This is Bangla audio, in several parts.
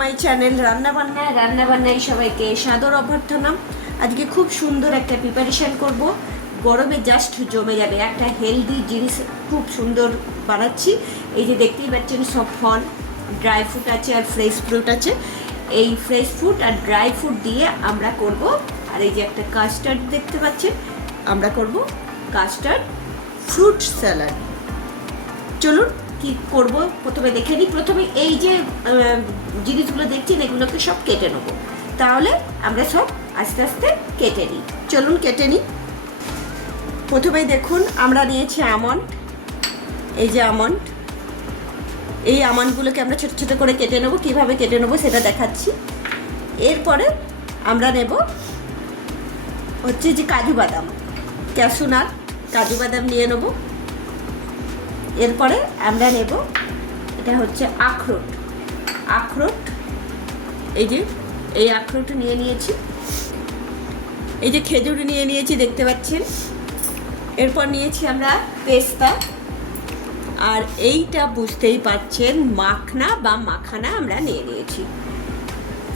মাই চ্যানেল রান্নাবান্না রান্নাবান্নায় সবাইকে সাদর অভ্যর্থনা আজকে খুব সুন্দর একটা প্রিপারেশন করব। গরমে জাস্ট জমে যাবে একটা হেলদি জিনিস খুব সুন্দর বানাচ্ছি। এই যে দেখতেই পাচ্ছেন, সব ফল ড্রাই ফ্রুট আছে আর ফ্রেশ ফ্রুট আছে। এই ফ্রেশ ফ্রুট আর ড্রাই ফ্রুট দিয়ে আমরা করব। আর এই যে একটা কাস্টার্ড দেখতে পাচ্ছেন, আমরা করব কাস্টার্ড ফ্রুট স্যালাড চলুন কি করব? প্রথমে দেখে নিই। প্রথমে এই যে জিনিসগুলো দেখছেন এগুলোকে সব কেটে নেব। তাহলে আমরা সব আস্তে আস্তে কেটে নিই। চলুন কেটে নিই। প্রথমে দেখুন, আমরা নিয়েছি আমন্ড। এই যে আমন্ড। এই আমন্ডগুলোকে আমরা ছোটো ছোটো করে কেটে নেব। কীভাবে কেটে নেব সেটা দেখাচ্ছি। এরপরে আমরা নেব হচ্ছে যে কাজু বাদাম। ক্যাশুনাট কাজু বাদাম নিয়ে নেব। এরপরে আমরা নেব, এটা হচ্ছে আখরোট। আখরোট, এই যে, এই আখরোট নিয়ে নিয়েছি। এই যে খেজুর নিয়ে নিয়েছি, দেখতে পাচ্ছেন। এরপর নিয়েছি আমরা পেস্তা। আর এইটা বুঝতেই পারছেন মাখনা বা মাখানা আমরা নিয়ে নিয়েছি।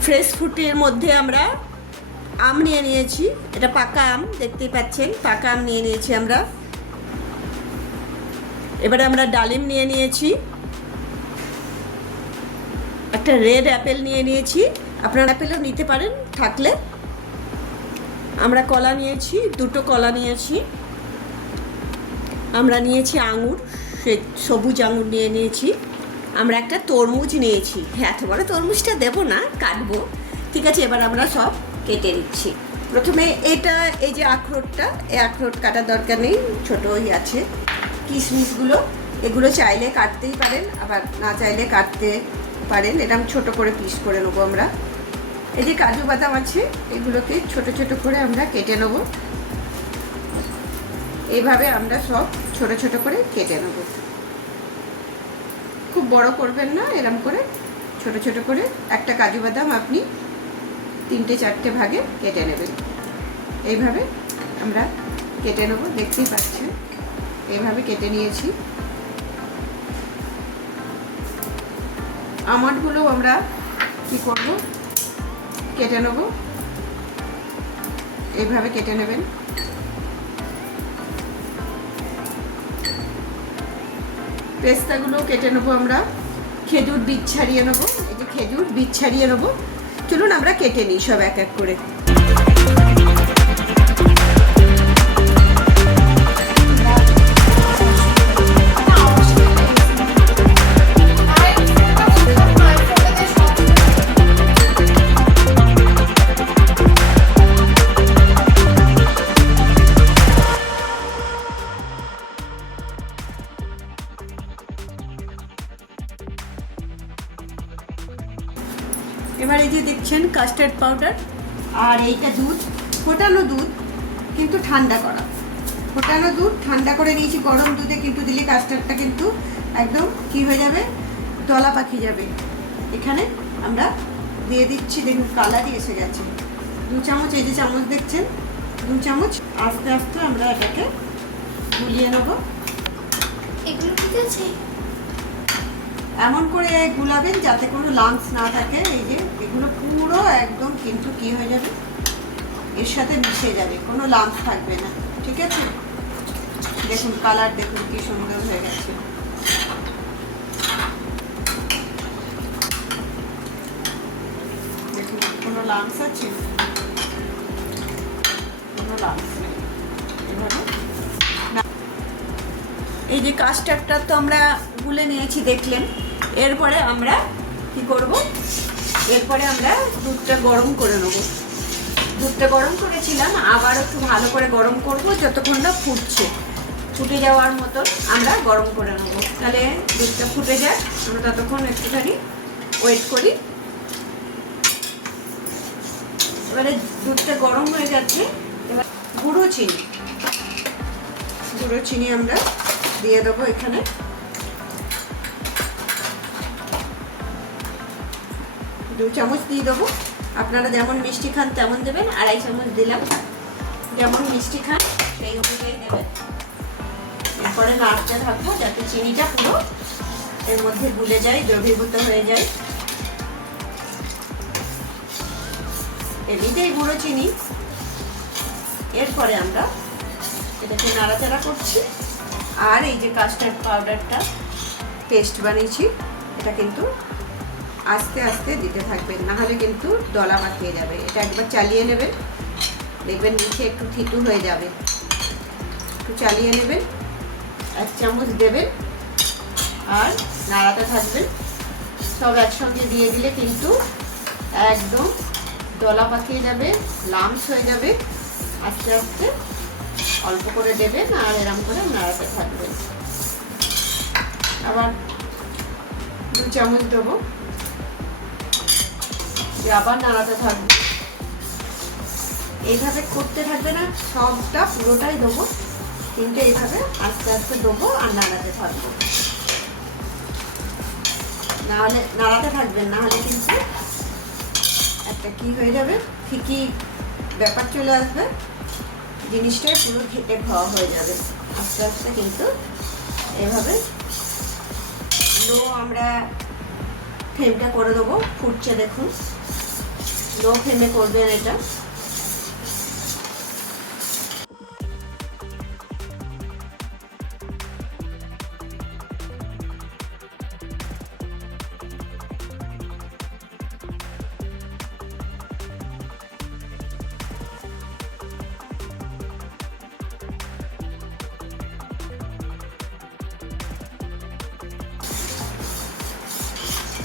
ফ্রেশ ফ্রুটের মধ্যে আমরা আম নিয়ে নিয়েছি। এটা পাকা আম, দেখতেই পাচ্ছেন, পাকা আম নিয়ে নিয়েছি আমরা। এবারে আমরা ডালিম নিয়ে নিয়েছি। একটা রেড অ্যাপেল নিয়ে নিয়েছি। আপনার অ্যাপেলও নিতে পারেন থাকলে। আমরা কলা নিয়েছি, দুটো কলা নিয়েছি। আমরা নিয়েছি আঙুর, সে সবুজ আঙুর নিয়ে নিয়েছি। আমরা একটা তরমুজ নিয়েছি। হ্যাঁ এত বড় তরমুজটা দেবো না, কাটবো। ঠিক আছে, এবার আমরা সব কেটে নিচ্ছি। প্রথমে এটা, এই যে আখরোটটা, এই আখরোট কাটার দরকার নেই, ছোটোই আছে। কিশমিশগুলো এগুলো চাইলে কাটতেই পারেন, আবার না চাইলে কাটতে পারেন। এরকম ছোট করে পিস করে নেব আমরা। এই যে কাজু বাদাম আছে, এগুলোকে ছোট ছোট করে আমরা কেটে নেব। এইভাবে আমরা সব ছোট ছোট করে কেটে নেব। খুব বড় করবেন না, এরম করে ছোট ছোট করে একটা কাজু বাদাম আপনি তিনটে চারটে ভাগে কেটে নেবেন। এইভাবে আমরা কেটে নেব, দেখতেই পাচ্ছেন। এইভাবে কেটে নিয়েছি। আমটগুলো আমরা কি করব? কেটে নেব। এইভাবে কেটে নেবেন। পেস্তাগুলো কেটে নেব আমরা। খেজুর বীজ ছাড়িয়ে নেব। এই যে খেজুর বীজ ছাড়িয়ে নেব। চলুন আমরা কেটে নিই সব এক এক করে। যে কাস্টার্ড পাউডার আর এইটা দুধ, ফোটানো দুধ, কিন্তু ঠান্ডা করা। ফোটানো দুধ, ঠান্ডা করে নিয়েছি, গরম দুধে কিন্তু দিলে কাস্টার্ডটা কিন্তু একদম কি হয়ে যাবে? দলা পাখি যাবে। এখানে আমরা দিয়ে দিচ্ছি, দেখুন কালারই এসে গেছে। দু চামচ, এই যে চামচ দেখছেন, দু চামচ, আস্তে আস্তে আমরা এটাকে গুলিয়ে নেব। এগুলো ঠিক আছে? এমন করে গুলাবেন যাতে কোনো লাংস না থাকে। এই যে, এগুলো পুরো একদম কিন্তু কি হয়ে যাবে? এর সাথে মিশে যাবে, কোনো লাংস থাকবে না। ঠিক আছে? দেখুন কালার দেখুন কি সুন্দর হয়ে গেছে। কোনো আছে? কোনো নেই। এই যে কাস্টার্ডটা তো আমরা গুলে নিয়েছি, দেখলেন। এরপরে আমরা কি করব? এরপরে আমরা দুধটা গরম করে নেব। দুধটা গরম করেছিলাম, আবার একটু ভালো করে গরম করব যতক্ষণ না ফুটছে। ফুটে যাওয়ার মতন আমরা গরম করে নেব। তাহলে দুধটা ফুটে যায় আমরা ততক্ষণ একটুখানি ওয়েট করি। এবারে দুধটা গরম হয়ে গেছে, এবার গুঁড়ো চিনি। গুঁড়ো চিনি আমরা দিয়ে দেবো এখানে। দু চামচ দিয়ে দেবো। আপনারা যেমন মিষ্টি খান তেমন দেবেন, আড়াই চামচ দিলাম। যেমন মিষ্টি খান, সেই অনুযায়ী দেবেন। এরপরে নাড়তে থাকব, যাতে চিনিটা পুরো এর মধ্যে গুলে যায়, দ্রবীভূত হয়ে যায়। এমনিতেই গুঁড়ো চিনি। এরপরে আমরা এটাকে নাড়াচাড়া করছি। আর এই যে কাস্টার্ড পাউডারটা পেস্ট বানিয়েছি, এটা কিন্তু আস্তে আস্তে দিতে থাকবেন নাহলে কিন্তু দলা পাকিয়ে যাবে। এটা একবার চালিয়ে নেবেন। দেখবেন নিচে একটু থিতু হয়ে যাবে। একটু চালিয়ে নেবেন, এক চামচ দেবেন আর নাড়াতে থাকবেন। সব একসঙ্গে দিয়ে দিলে কিন্তু একদম দলা পাকিয়ে যাবে, লামস হয়ে যাবে। আস্তে আস্তে অল্প করে দেবেন আর এরম করে নাড়াতে থাকবেন। আবার দু চামচ দেবো। দিয়ে আবার নাড়াতে থাকবে। এইভাবে করতে থাকবে না, সবটা পুরোটাই দেবো। কিন্তু এইভাবে আস্তে আস্তে দেবো আর নাড়াতে থাকব। নাহলে নাড়াতে থাকবেন, নাহলে কিন্তু একটা কি হয়ে যাবে ফিকি ব্যাপার চলে আসবে। জিনিসটাই পুরো ঘেটে খাওয়া হয়ে যাবে। আস্তে আস্তে কিন্তু এভাবে লো আমরা ফ্লেমটা করে দেবো, ফুটছে দেখুন। লো ফ্লেমে করবেন এটা।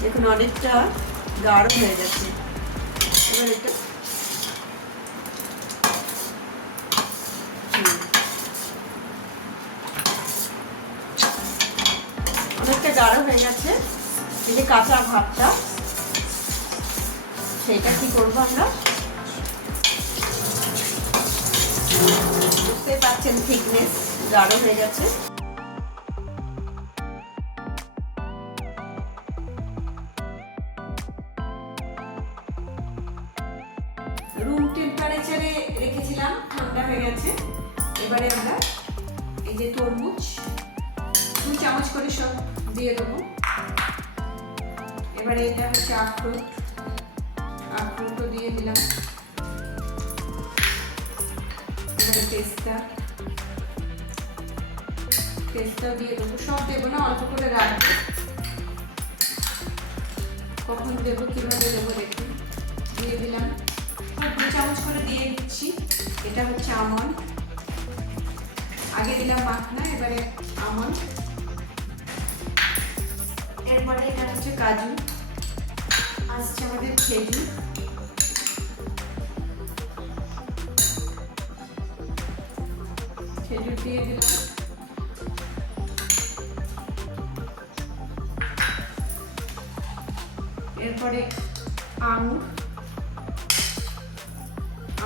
দেখুন অনেকটা গাঢ় হয়ে গেছে। অনেকটা গাঢ় হয়ে গেছে। যে কাঁচা ভাতটা সেটা কি করব আমরা? বুঝতেই পারছেন থিকনেস গাঢ় হয়ে গেছে। রুম টেম্পারেচারে রেখেছিলাম, ঠান্ডা হয়ে গেছে। এবারে আমরা এই যে তরমুজ, দু চামচ করে সব দিয়ে দেবো। এবারে এটা হচ্ছে আখরোট। আখরোটও দিয়ে দিলাম। এবারে পেস্তা। পেস্তাও দিয়ে দেবো। সব দেবো না, অল্প করে রাখব। কখন দেবো, কীভাবে দেবো দেখুন। দিয়ে দিলাম। চামচ করে দিয়ে দিচ্ছি। এটা হচ্ছে আমন আগে দিলাম মাখনা, এবারে আমন এরপরে এটা হচ্ছে কাজু। আসছে আমাদের খেজুর খেজুর দিয়ে দিলাম। এরপরে আঙুর।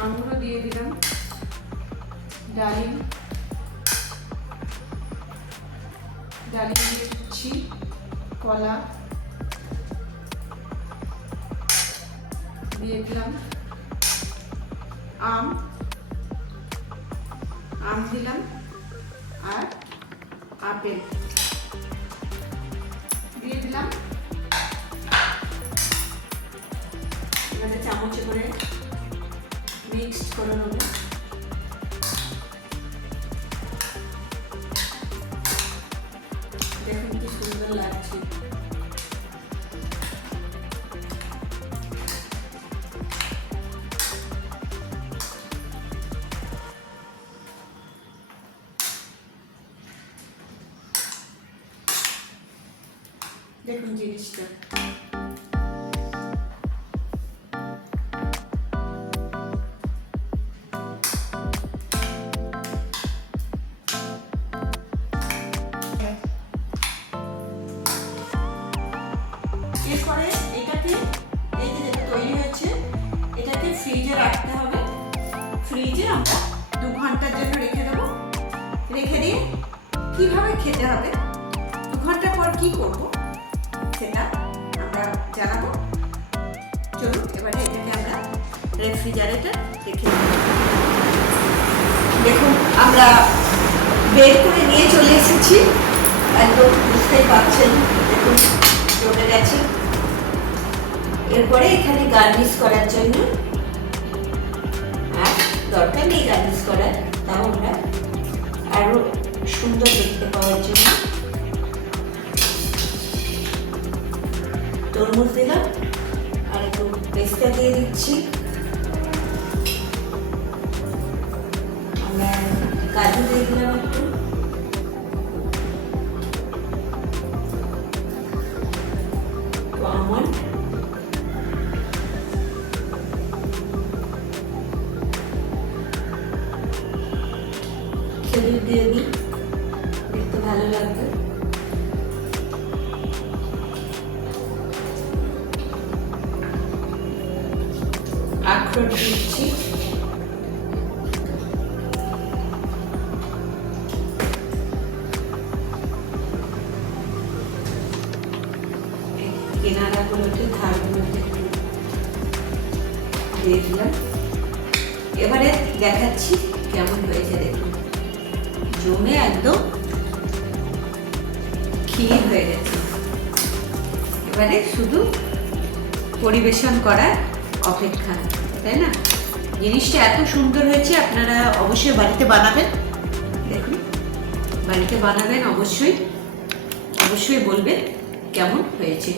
আঙুরও দিয়ে দিলাম। ডালিম। ডালিম দিয়ে দিচ্ছি। কলা। দিয়ে দিলাম। আম। আম দিলাম। আর আপেল। মিক্সড করে নেব দেখুন কি সুন্দর লাগছে দেখুন জিনিসটা রেখে দিয়ে কীভাবে খেতে হবে? দু ঘণ্টা পর কি করব? সেটা আমরা জানাব। চলুন, এবারে এটাকে আমরা রেফ্রিজারেটর রেখে দেখুন, আমরা বের করে নিয়ে চলে এসেছি। একদম বুঝতেই পারছেন, দেখুন, চলে গেছে। এরপরে এখানে গার্নিশ করার জন্য আর দরকার নেই গার্নিশ করার, তাও আমরা আরও সুন্দর দেখতে পাওয়ার জন্য। তরমুজ দিলাম, আর একটু পেস্তা দিয়ে দিচ্ছি। আমরা কাজু দিয়ে দিলাম একটু। আমন্ড এবারে দেখাচ্ছি কেমন হয়েছে, দেখুন। জমে একদম ক্ষীর হয়ে গেছে। এবারে শুধু পরিবেশন করার অপেক্ষা, তাই না? জিনিসটা এত সুন্দর হয়েছে, আপনারা অবশ্যই বাড়িতে বানাবেন। দেখুন, বাড়িতে বানাবেন, অবশ্যই অবশ্যই বলবেন কেমন হয়েছে।